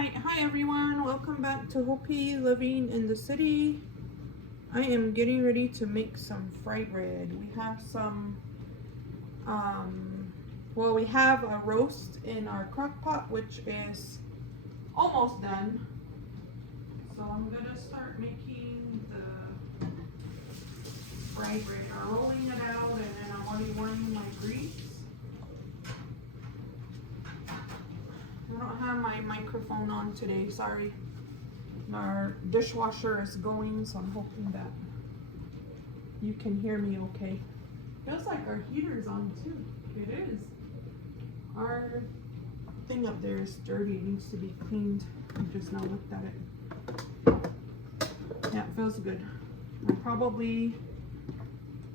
Alright, hi everyone, welcome back to Hopi Living in the City. I am getting ready to make some fry bread. We have some, we have a roast in our crock pot, which is almost done. So I'm gonna start making the fry bread. I'm rolling it out and then I'm already warming my grease. I don't have my microphone on today, sorry. Our dishwasher is going, so I'm hoping that you can hear me okay. Feels like our heater's on too. It is. Our thing up there is dirty, it needs to be cleaned. I just now looked at it. Yeah, it feels good. I probably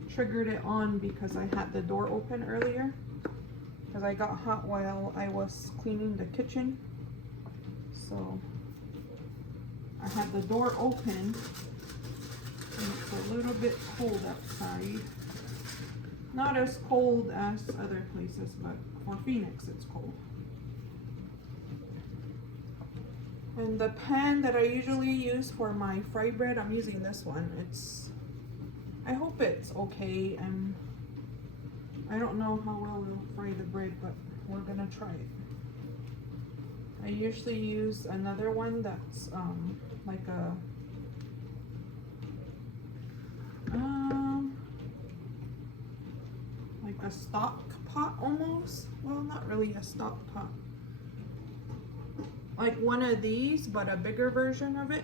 triggered it on because I had the door open earlier. Because I got hot while I was cleaning the kitchen. So I had the door open and it's a little bit cold outside. Not as cold as other places, but for Phoenix it's cold. And the pan that I usually use for my fry bread, I'm using this one. I hope it's okay. I don't know how well we'll fry the bread, but we're gonna try it. I usually use another one that's like a stock pot almost. Well, not really a stock pot. Like one of these, but a bigger version of it.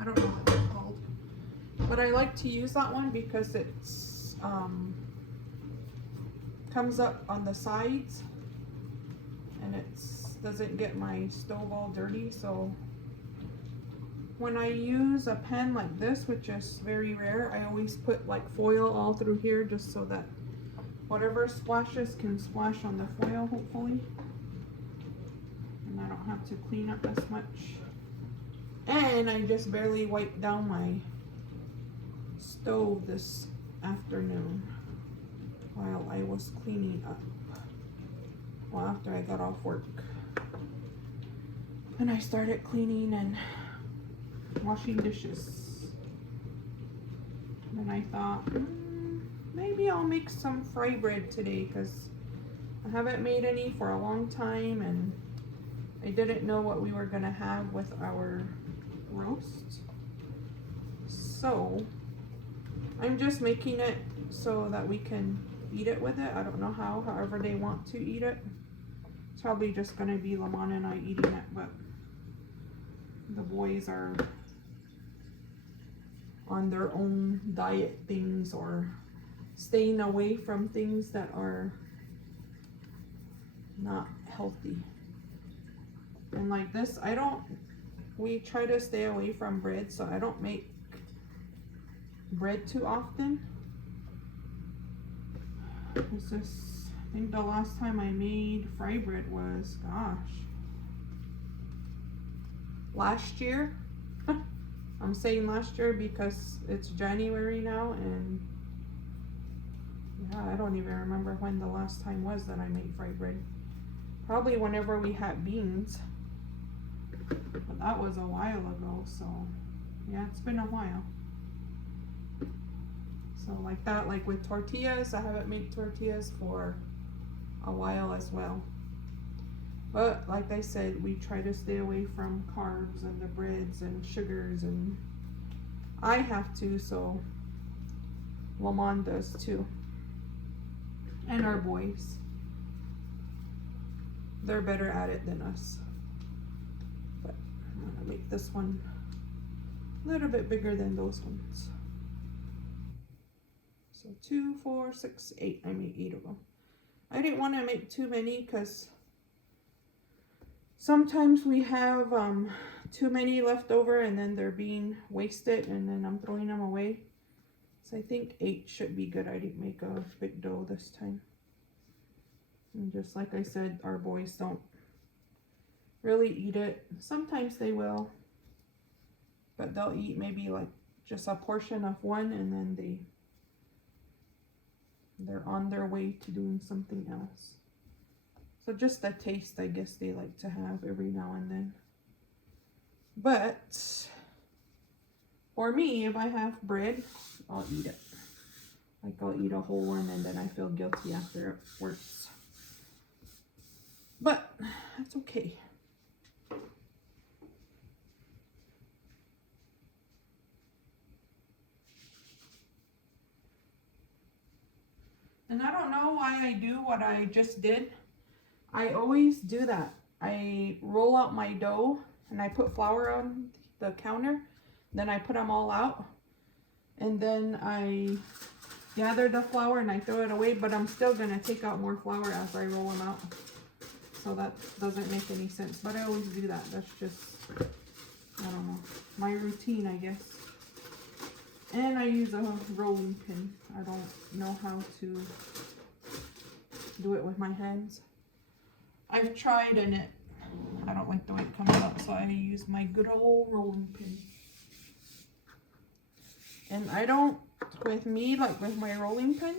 I don't know what they're called. But I like to use that one because it's comes up on the sides and it doesn't get my stove all dirty. So when I use a pan like this, which is very rare, I always put like foil all through here just so that whatever splashes can splash on the foil, hopefully, and I don't have to clean up as much. And I just barely wiped down my stove this afternoon while I was cleaning up. Well, after I got off work. And I started cleaning and washing dishes. And I thought, maybe I'll make some fry bread today because I haven't made any for a long time and I didn't know what we were gonna have with our roast. So I'm just making it so that we can eat it with it. I don't know however they want to eat it. It's probably just gonna be Lamont and I eating it, but the boys are on their own diet things or staying away from things that are not healthy. And like this, we try to stay away from bread, so I don't make bread too often. It's just, I think the last time I made fry bread was, last year. I'm saying last year because it's January now, and yeah, I don't even remember when the last time was that I made fry bread. Probably whenever we had beans, but that was a while ago, so yeah, it's been a while. So like that, like with tortillas, I haven't made tortillas for a while as well. But like I said, we try to stay away from carbs and the breads and sugars, and I have to, so Lamont does too. And our boys. They're better at it than us. But I'm gonna make this one a little bit bigger than those ones. So 2, 4, 6, 8. I made 8 of them. I didn't want to make too many because sometimes we have too many left over and then they're being wasted and then I'm throwing them away. So I think 8 should be good. I didn't make a big dough this time. And just like I said, our boys don't really eat it. Sometimes they will, but they'll eat maybe like just a portion of one and then they're on their way to doing something else. So just a taste, I guess they like to have every now and then. But for me, if I have bread, I'll eat it. Like I'll eat a whole one and then I feel guilty afterwards. But that's okay. And I don't know why I do what I just did. I always do that. I roll out my dough and I put flour on the counter. Then I put them all out. And then I gather the flour and I throw it away. But I'm still going to take out more flour as I roll them out. So that doesn't make any sense. But I always do that. That's just, I don't know, my routine, I guess. And I use a rolling pin. I don't know how to do it with my hands. I've tried and I don't like the way it comes out, so I use my good old rolling pin. And I don't, with me, like with my rolling pin,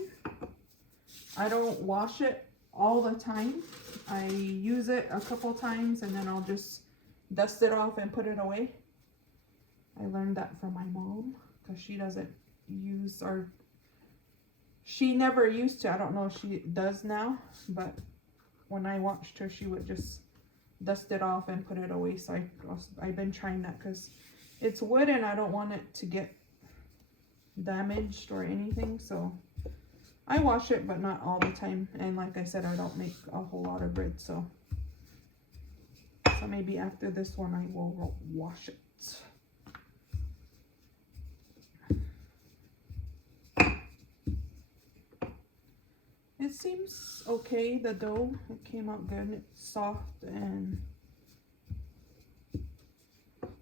I don't wash it all the time. I use it a couple times and then I'll just dust it off and put it away. I learned that from my mom. Because she doesn't use, or she never used to. I don't know if she does now, but when I watched her, she would just dust it off and put it away. So I've been trying that because it's wood and I don't want it to get damaged or anything. So I wash it, but not all the time. And like I said, I don't make a whole lot of bread. So maybe after this one, I will wash it. It seems okay, the dough. It came out good. It's soft, and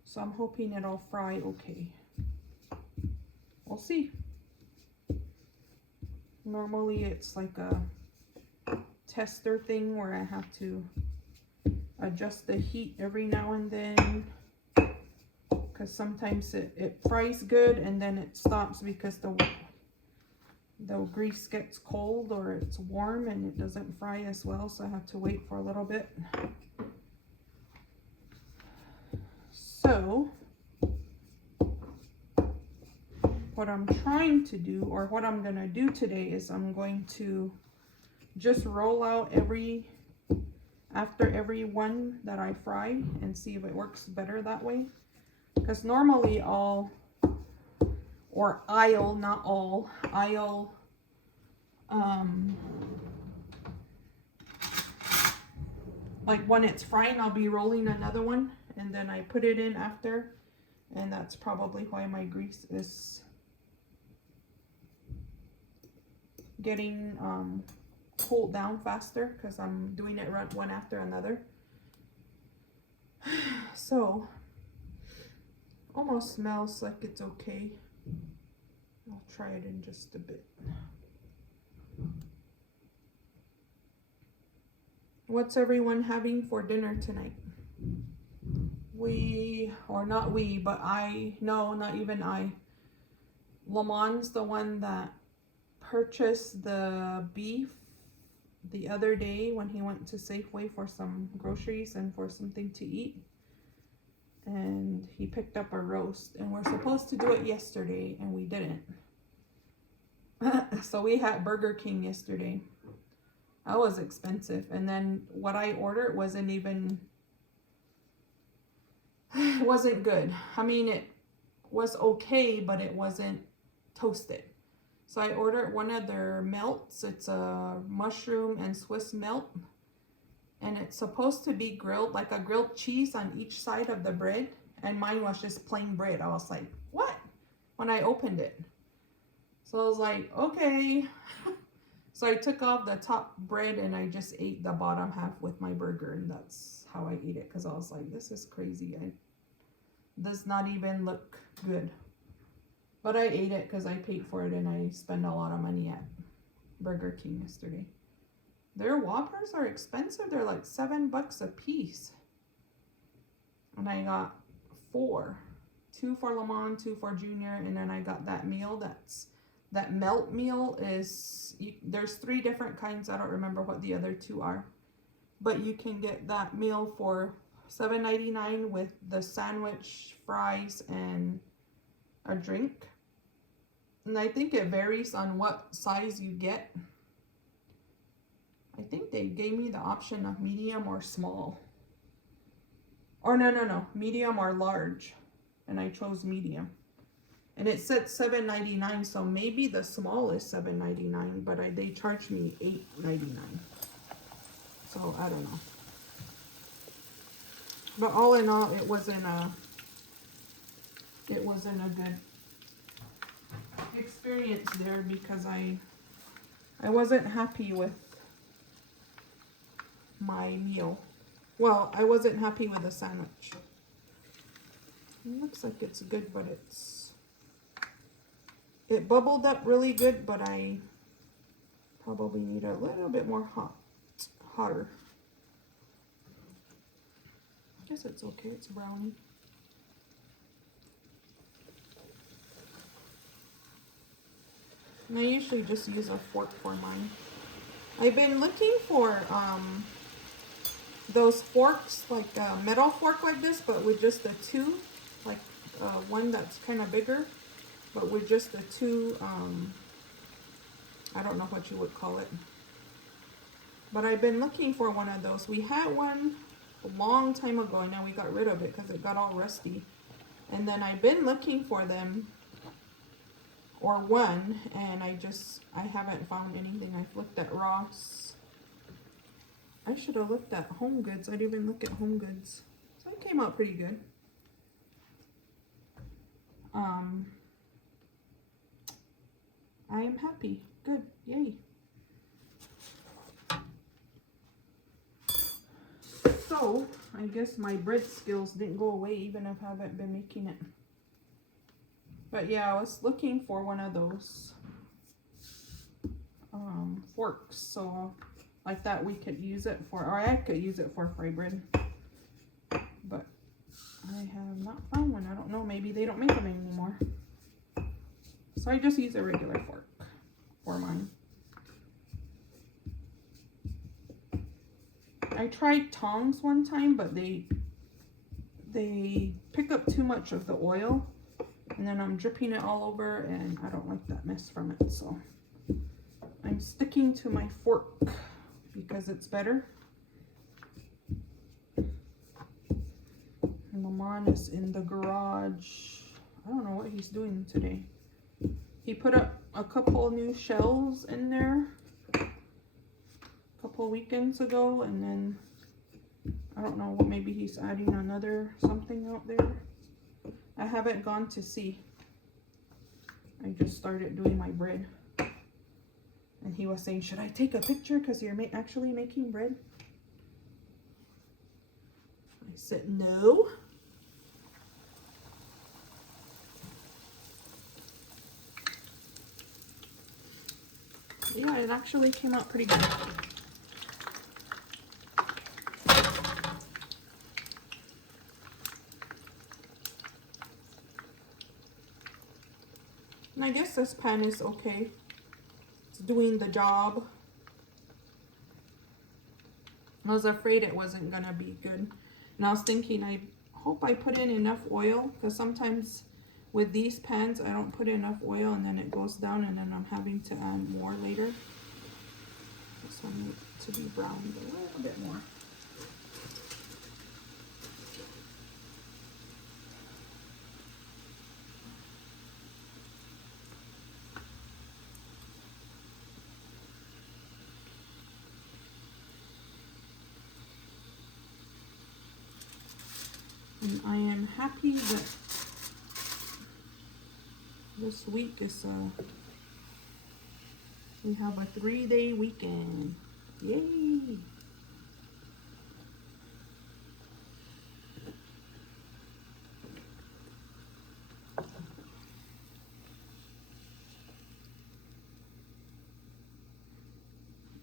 so I'm hoping it'll fry okay. We'll see. Normally it's like a tester thing where I have to adjust the heat every now and then, because sometimes it fries good and then it stops because the grease gets cold or it's warm and it doesn't fry as well, so I have to wait for a little bit. So what I'm trying to do, or what I'm gonna do today, is I'm going to just roll out after every one that I fry and see if it works better that way. Because normally I'll like when it's frying, I'll be rolling another one and then I put it in after, and that's probably why my grease is getting cooled down faster, because I'm doing it one after another. So almost smells like it's okay. I'll try it in just a bit. What's everyone having for dinner tonight? Not even I. Lamont's the one that purchased the beef the other day when he went to Safeway for some groceries and for something to eat. And he picked up a roast, and we're supposed to do it yesterday and we didn't. So we had Burger King yesterday. That was expensive. And then what I ordered wasn't good. I mean, it was okay, but it wasn't toasted. So I ordered one of their melts. It's a mushroom and Swiss melt. And it's supposed to be grilled, like a grilled cheese on each side of the bread. And mine was just plain bread. I was like, what? When I opened it. So I was like, okay. So I took off the top bread and I just ate the bottom half with my burger. And that's how I ate it. Because I was like, this is crazy. It does not even look good. But I ate it because I paid for it and I spent a lot of money at Burger King yesterday. Their Whoppers are expensive. They're like $7 a piece. And I got 4. 2 for Lamont, 2 for Junior, and then I got that meal. That melt meal is, there's 3 different kinds. I don't remember what the other 2 are. But you can get that meal for $7.99 with the sandwich, fries, and a drink. And I think it varies on what size you get. I think they gave me the option of medium or small. Or no, medium or large. And I chose medium. And it said $7.99, so maybe the small is $7.99, but they charged me $8.99. So I don't know. But all in all, it wasn't a good experience there because I wasn't happy with my meal. Well, I wasn't happy with the sandwich. It looks like it's good, but it bubbled up really good, but I probably need a little bit more hotter. I guess it's okay, it's brownie. And I usually just use a fork for mine. I've been looking for those forks, like a metal fork like this, but with just the two, like one that's kind of bigger, but with just the two, I don't know what you would call it. But I've been looking for one of those. We had one a long time ago, and now we got rid of it because it got all rusty. And then I've been looking for them, or one, and I haven't found anything. I've looked at Ross. I should have looked at Home Goods. I didn't even look at Home Goods. So it came out pretty good. I am happy. Good. Yay. So, I guess my bread skills didn't go away even if I haven't been making it. But yeah, I was looking for one of those forks. So I thought we could use it for, or I could use it for Frybread. But I have not found one. I don't know. Maybe they don't make them anymore. So I just use a regular fork for mine. I tried tongs one time, but they pick up too much of the oil, and then I'm dripping it all over, and I don't like that mess from it. So I'm sticking to my fork because it's better. And Lamont is in the garage. I don't know what he's doing today. He put up a couple new shelves in there couple weekends ago, and then I don't know, maybe he's adding another something out there. I haven't gone to see. I just started doing my bread, and he was saying, should I take a picture because you're actually making bread? I said no. Yeah, it actually came out pretty good. And I guess this pan is okay. It's doing the job. I was afraid it wasn't gonna be good. And I was thinking, I hope I put in enough oil, because sometimes with these pans, I don't put enough oil and then it goes down, and then I'm having to add more later. This one needs to be browned a little bit more. And I am happy that this week is we have a 3-day weekend. Yay!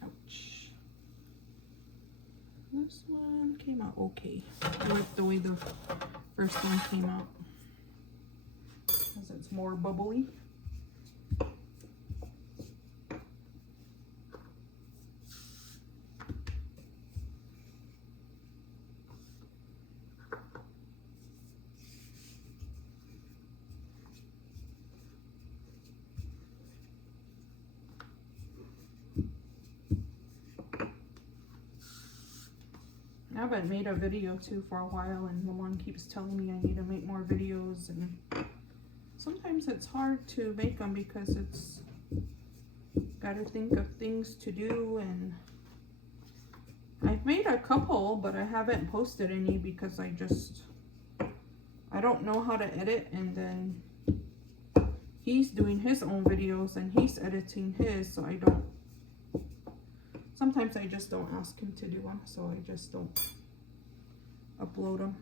Ouch. This one came out okay. I like the way the first one came out, because it's more bubbly. I haven't made a video too for a while, and Lamont keeps telling me I need to make more videos, and sometimes it's hard to make them because it's gotta think of things to do, and I've made a couple, but I haven't posted any because I don't know how to edit, and then he's doing his own videos and he's editing his, so sometimes I just don't ask him to do them, so I just don't upload them.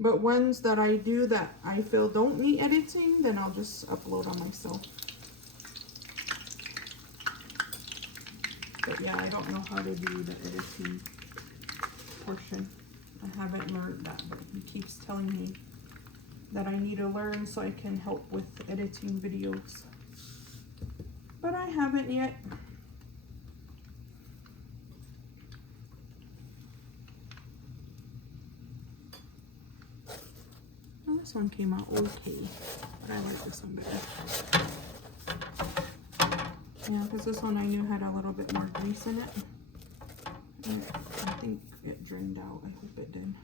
But ones that I do that I feel don't need editing, then I'll just upload them myself. But yeah, I don't know how to do the editing portion. I haven't learned that, but he keeps telling me that I need to learn so I can help with editing videos. But I haven't yet. Well, this one came out okay, but I like this one better. Yeah, because this one I knew had a little bit more grease in it. And I think it drained out. I hope it did.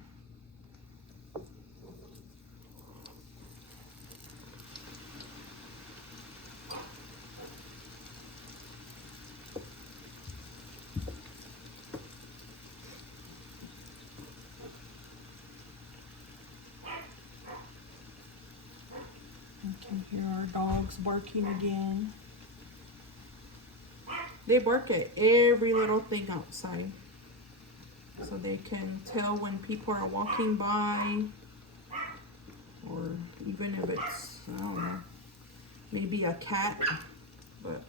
You can hear our dogs barking again. They bark at every little thing outside, so they can tell when people are walking by, or even if it's, I don't know, maybe a cat, but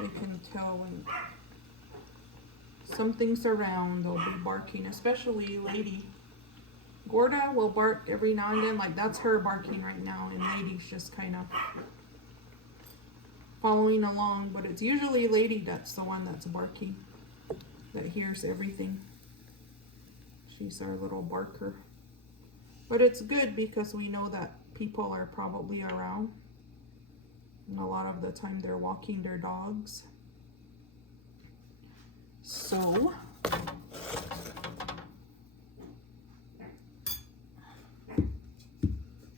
they can tell when something's around. They'll be barking, especially Lady. Gorda will bark every now and then, like that's her barking right now, and Lady's just kind of following along, but it's usually Lady that's the one that's barking, that hears everything. She's our little barker. But it's good because we know that people are probably around, and a lot of the time they're walking their dogs. So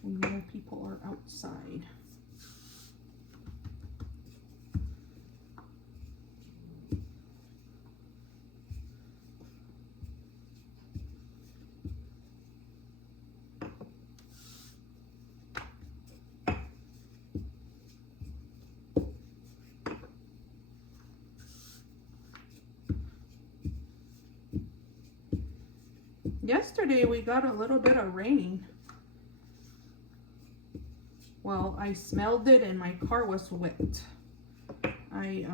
we know people are outside. Yesterday we got a little bit of rain. Well, I smelled it and my car was wet. I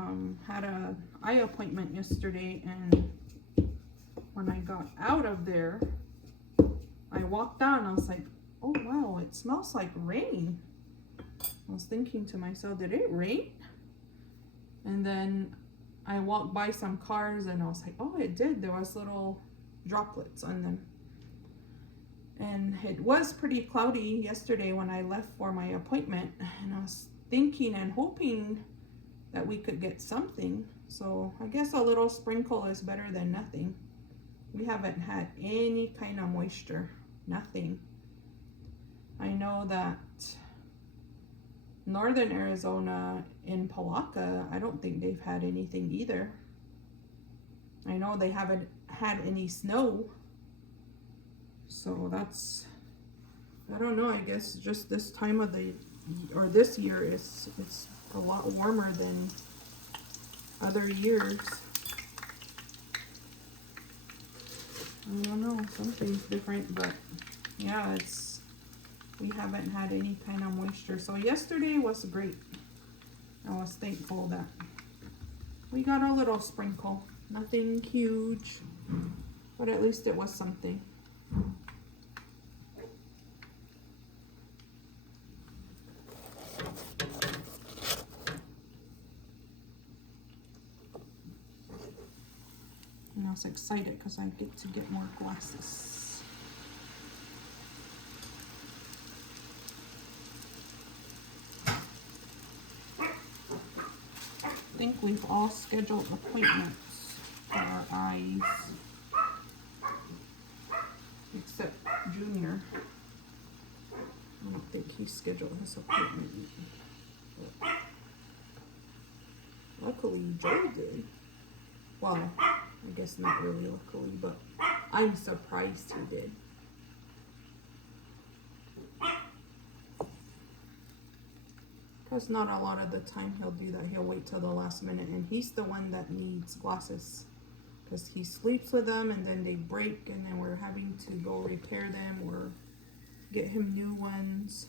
had an eye appointment yesterday, and when I got out of there, I walked down, I was like, oh wow, it smells like rain. I was thinking to myself, did it rain? And then I walked by some cars and I was like, oh, it did. There was little droplets on them. And it was pretty cloudy yesterday when I left for my appointment, and I was thinking and hoping that we could get something. So I guess a little sprinkle is better than nothing. We haven't had any kind of moisture, nothing. I know that northern Arizona in Palaca, I don't think they've had anything either. I know they haven't had any snow, so that's, I don't know, I guess just this time of the, or this year it's a lot warmer than other years. I don't know, something's different, but yeah, we haven't had any kind of moisture. So yesterday was great. I was thankful that we got a little sprinkle. Nothing huge, but at least it was something. And I was excited because I get to get more glasses. I think we've all scheduled appointments. for our eyes. Except Junior. I don't think he scheduled his appointment. But luckily, Joe did. Well, I guess not really luckily, but I'm surprised he did. Because not a lot of the time he'll do that. He'll wait till the last minute, and he's the one that needs glasses. Because he sleeps with them and then they break, and then we're having to go repair them or get him new ones.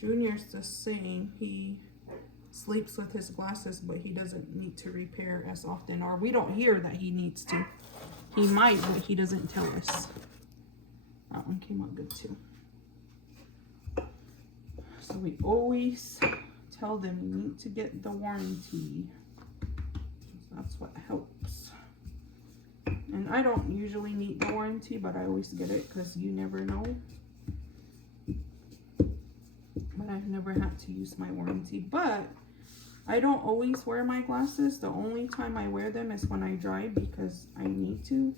Junior's the same. He sleeps with his glasses, but he doesn't need to repair as often, or we don't hear that he needs to. He might, but he doesn't tell us. That one came out good too. So we always tell them you need to get the warranty. That's what helps. And I don't usually need the warranty, but I always get it because you never know. But I've never had to use my warranty. But I don't always wear my glasses. The only time I wear them is when I drive, because I need to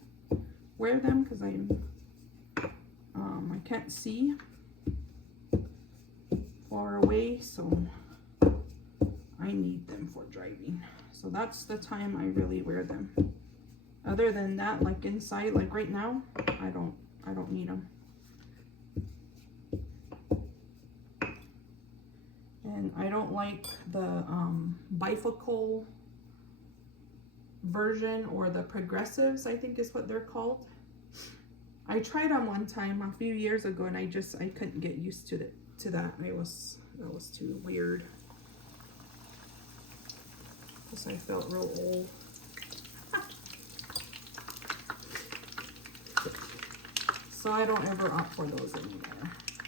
wear them because I can't see far away, so I need them for driving. So that's the time I really wear them. Other than that, like inside, like right now, I don't need them. And I don't like the bifocal version, or the progressives, I think is what they're called. I tried them one time a few years ago, and I couldn't get used to that. That was too weird. Because I felt real old. So I don't ever opt for those anymore.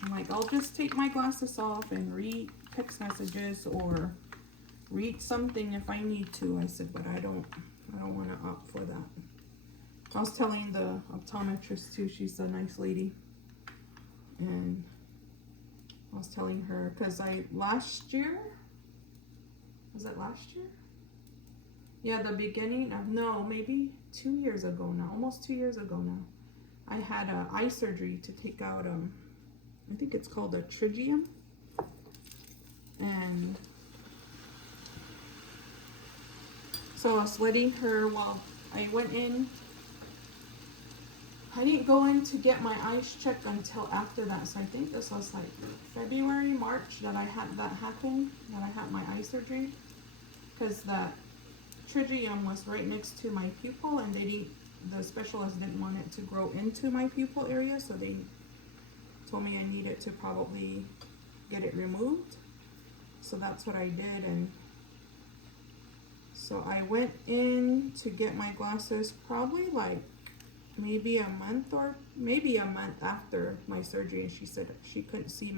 I'm like, I'll just take my glasses off and read text messages or read something if I need to. I said, but I don't want to opt for that. I was telling the optometrist too, she's a nice lady. And I was telling her, because last year, was it last year? Yeah, the beginning of, no, maybe 2 years ago now, almost 2 years ago now. I had an eye surgery to take out, I think it's called a trigium. And so I was letting her, while I went in, I didn't go in to get my eyes checked until after that. So I think this was like February, March that I had that happen, that I had my eye surgery. Because that trigium was right next to my pupil, and the specialist didn't want it to grow into my pupil area, so they told me I needed to probably get it removed. So that's what I did, and so I went in to get my glasses probably like maybe a month after my surgery, and she said she couldn't see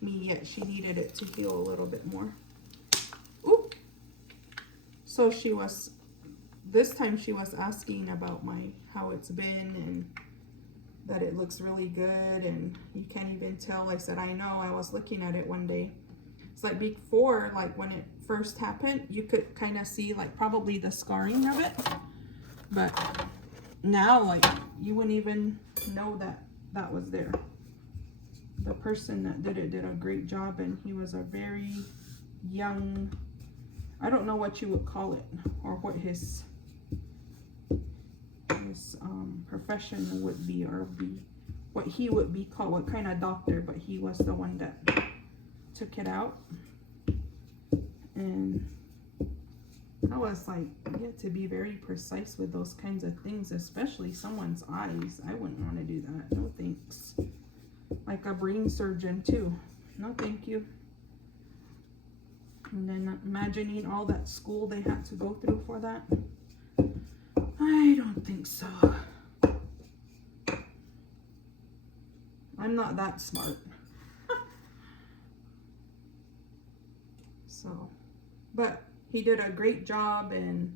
me yet. She needed it to heal a little bit more. Ooh. So this time she was asking about how it's been, and that it looks really good, and you can't even tell. I said, I know. I was looking at it one day. It's like before, like when it first happened, you could kind of see like probably the scarring of it, but now like you wouldn't even know that was there. The person that did it did a great job, and he was a very young, I don't know what you would call it, or what his profession would be, or what he would be called, what kind of doctor, but he was the one that took it out. And I was like, you have to be very precise with those kinds of things, especially someone's eyes. I wouldn't want to do that. No thanks. Like a brain surgeon too. No thank you. And then imagining all that school they had to go through for that. I don't think so. I'm not that smart. So, but he did a great job, and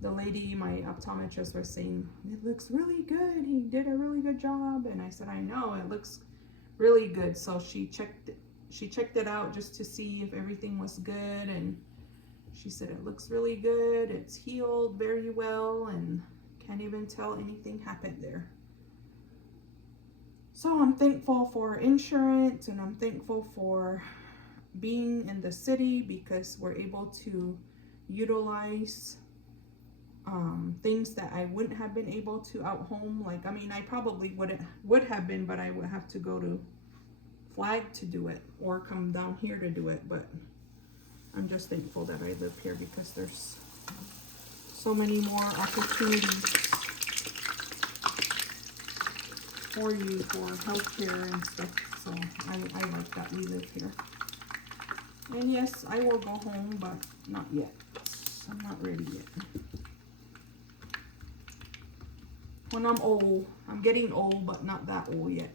the lady, my optometrist, was saying, it looks really good. He did a really good job. And I said, I know, it looks really good. So she checked it out just to see if everything was good, and She said it looks really good, it's healed very well, and can't even tell anything happened there. So I'm thankful for insurance, and I'm thankful for being in the city because we're able to utilize things that I wouldn't have been able to out home. Like, I mean, I probably would have been, but I would have to go to Flag to do it or come down here to do it. But I'm just thankful that I live here because there's so many more opportunities for you for healthcare and stuff. So I like that we live here. And yes, I will go home, but not yet. I'm not ready yet. When I'm old, I'm getting old, but not that old yet.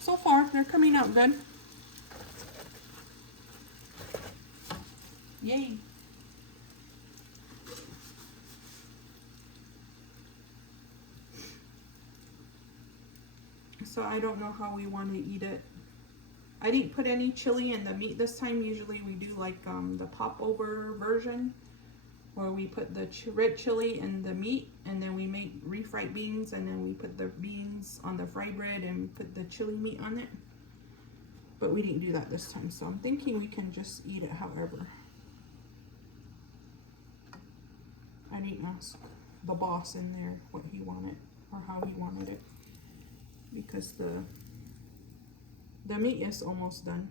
So far, they're coming out good. Yay. So I don't know how we want to eat it. I didn't put any chili in the meat this time. Usually we do like the popover version, where we put the red chili in the meat, and then we make refried beans, and then we put the beans on the fry bread and put the chili meat on it. But we didn't do that this time, so I'm thinking we can just eat it however. I didn't ask the boss in there what he wanted or how he wanted it, because the meat is almost done.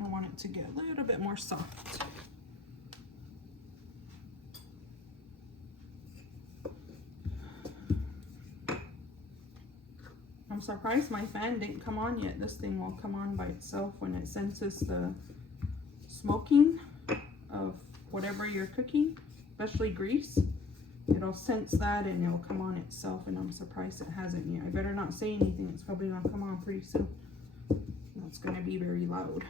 I want it to get a little bit more soft. I'm surprised my fan didn't come on yet. This thing will come on by itself when it senses the smoking of whatever you're cooking, especially grease. It'll sense that and it'll come on itself, and I'm surprised it hasn't yet. I better not say anything. It's probably gonna come on pretty soon. It's gonna be very loud.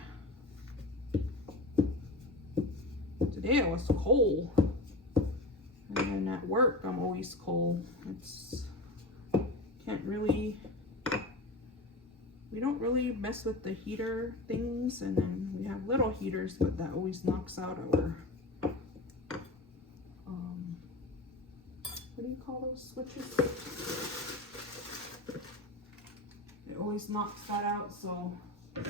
Today it was cold, and then at work I'm always cold. We don't really mess with the heater things, and then we have little heaters, but that always knocks out our what do you call those switches? It always knocks that out, so we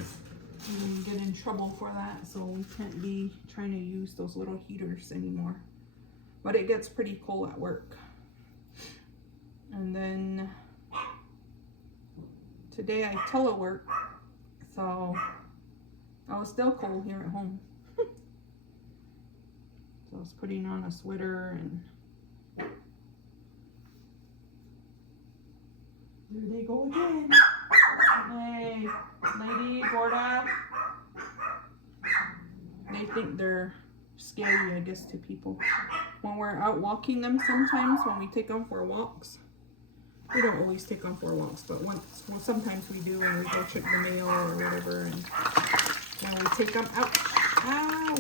get in trouble for that. So we can't be trying to use those little heaters anymore. But it gets pretty cold at work. And then today I telework, so I was still cold here at home. So I was putting on a sweater, and there they go again. Hey, lady, Gorda. They think they're scary, I guess, to people. When we're out walking them sometimes, when we take them for walks. We don't always take them for walks, but sometimes we do when we go check the mail or whatever, and when we take them out. Ow!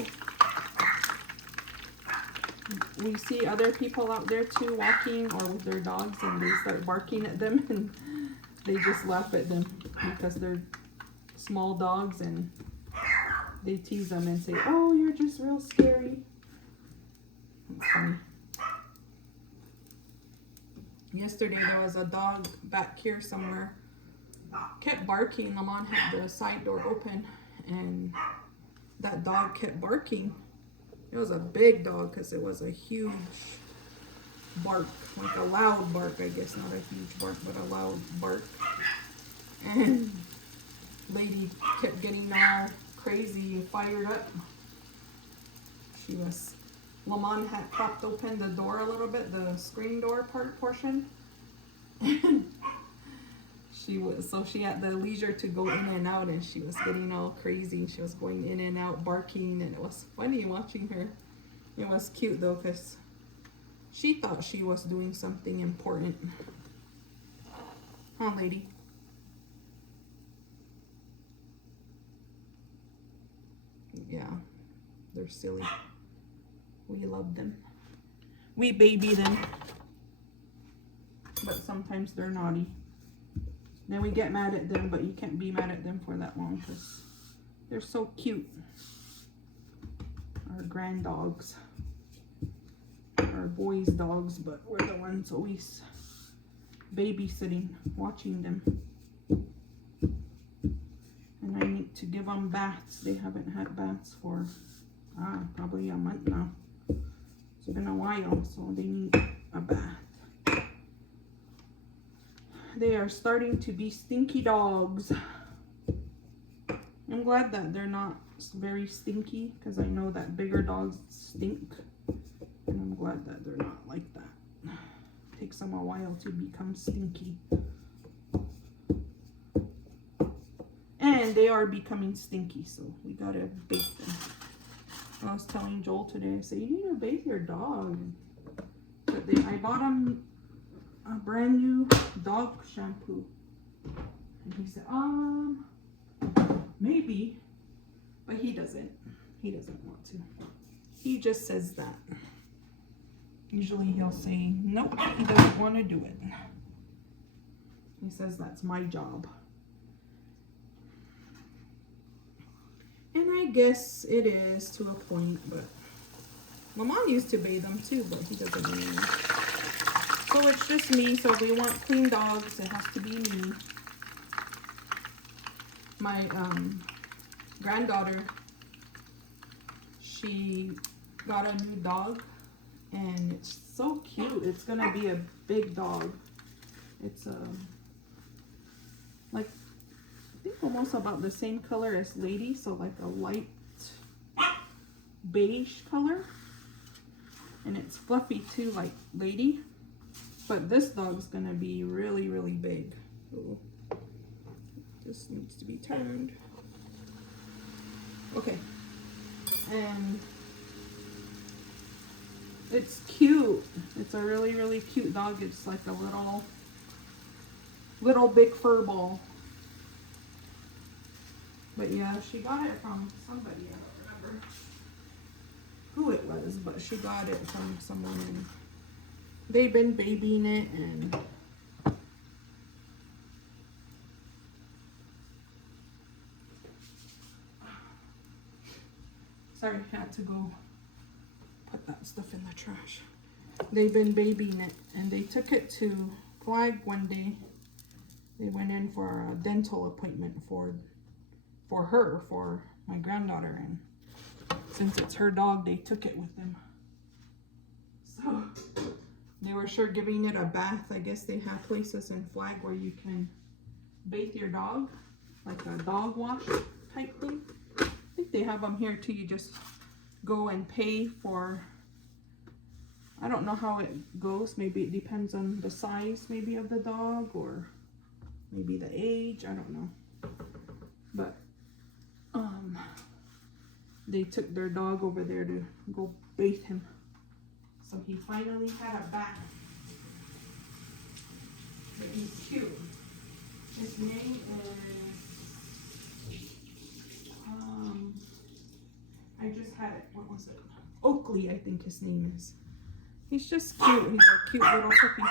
We see other people out there too walking or with their dogs, and they start barking at them, and they just laugh at them because they're small dogs, and they tease them and say, "Oh, you're just real scary." That's funny. Yesterday there was a dog back here somewhere, kept barking. Lamont had the side door open, and that dog kept barking. It was a big dog because it was a huge bark, like a loud bark, I guess, not a huge bark, but a loud bark. And lady kept getting all crazy and fired up. Lamont had propped open the door a little bit, the screen door portion. So she had the leisure to go in and out, and she was getting all crazy. She was going in and out barking, and it was funny watching her. It was cute though, because she thought she was doing something important. Huh, lady? yeah, they're silly. We love them. We baby them. But sometimes they're naughty. Then we get mad at them, but you can't be mad at them for that long because they're so cute. Our grand dogs. Our boys' dogs, but we're the ones always babysitting, watching them. And I need to give them baths. They haven't had baths for probably a month now. It's been a while, so they need a bath. They are starting to be stinky dogs. I'm glad that they're not very stinky because I know that bigger dogs stink. And I'm glad that they're not like that. It takes them a while to become stinky. And they are becoming stinky, so we gotta bathe them. I was telling Joel today, I said, you need to bathe your dog. But I bought him a brand new dog shampoo. And he said, maybe. But he doesn't. He doesn't want to. He just says that. Usually he'll say, nope, he doesn't want to do it. He says that's my job. And I guess it is to a point, but my mom used to bathe them too, but he doesn't anymore. So it's just me, so if we want clean dogs, it has to be me. My granddaughter, she got a new dog, and it's so cute. It's gonna be a big dog. It's like, I think almost about the same color as Lady, so like a light beige color. And it's fluffy too, like Lady. But this dog's gonna be really, really big. Ooh. This needs to be turned. Okay. And it's cute. It's a really, really cute dog. It's like a little big fur ball. But yeah, she got it from somebody. I don't remember who it was, but she got it from someone, and they've been babying it, and sorry, I had to go put that stuff in the trash. They've been babying it, and they took it to Flag one day. They went in for a dental appointment for my granddaughter, and since it's her dog, they took it with them. So they were sure giving it a bath. I guess they have places in Flag where you can bathe your dog, like a dog wash type thing. I think they have them here too. You just go and pay for, I don't know how it goes. Maybe it depends on the size maybe of the dog, or maybe the age. I don't know. But they took their dog over there to go bathe him. So he finally had a bath. But he's cute. His name is, I just had it. What was it? Oakley, I think his name is. He's just cute. He's a cute little puppy.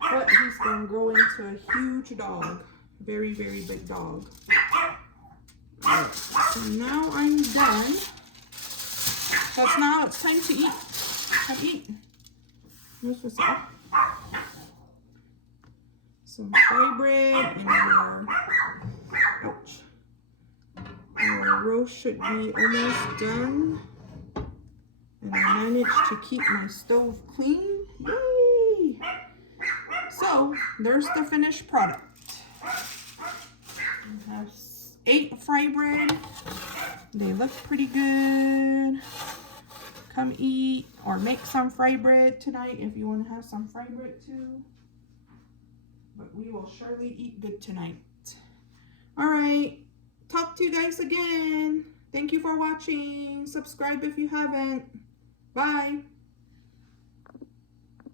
But he's going to grow into a huge dog. Very, very big dog. Alright, so now I'm done. Because now it's time to eat. Come eat. Some Frybread, and our roast should be almost done. And I managed to keep my stove clean. Yay! So there's the finished product. We have 8 Frybread. They look pretty good. Come eat or make some Frybread tonight if you want to have some Frybread too. But we will surely eat good tonight. Alright, talk to you guys again. Thank you for watching. Subscribe if you haven't. Bye.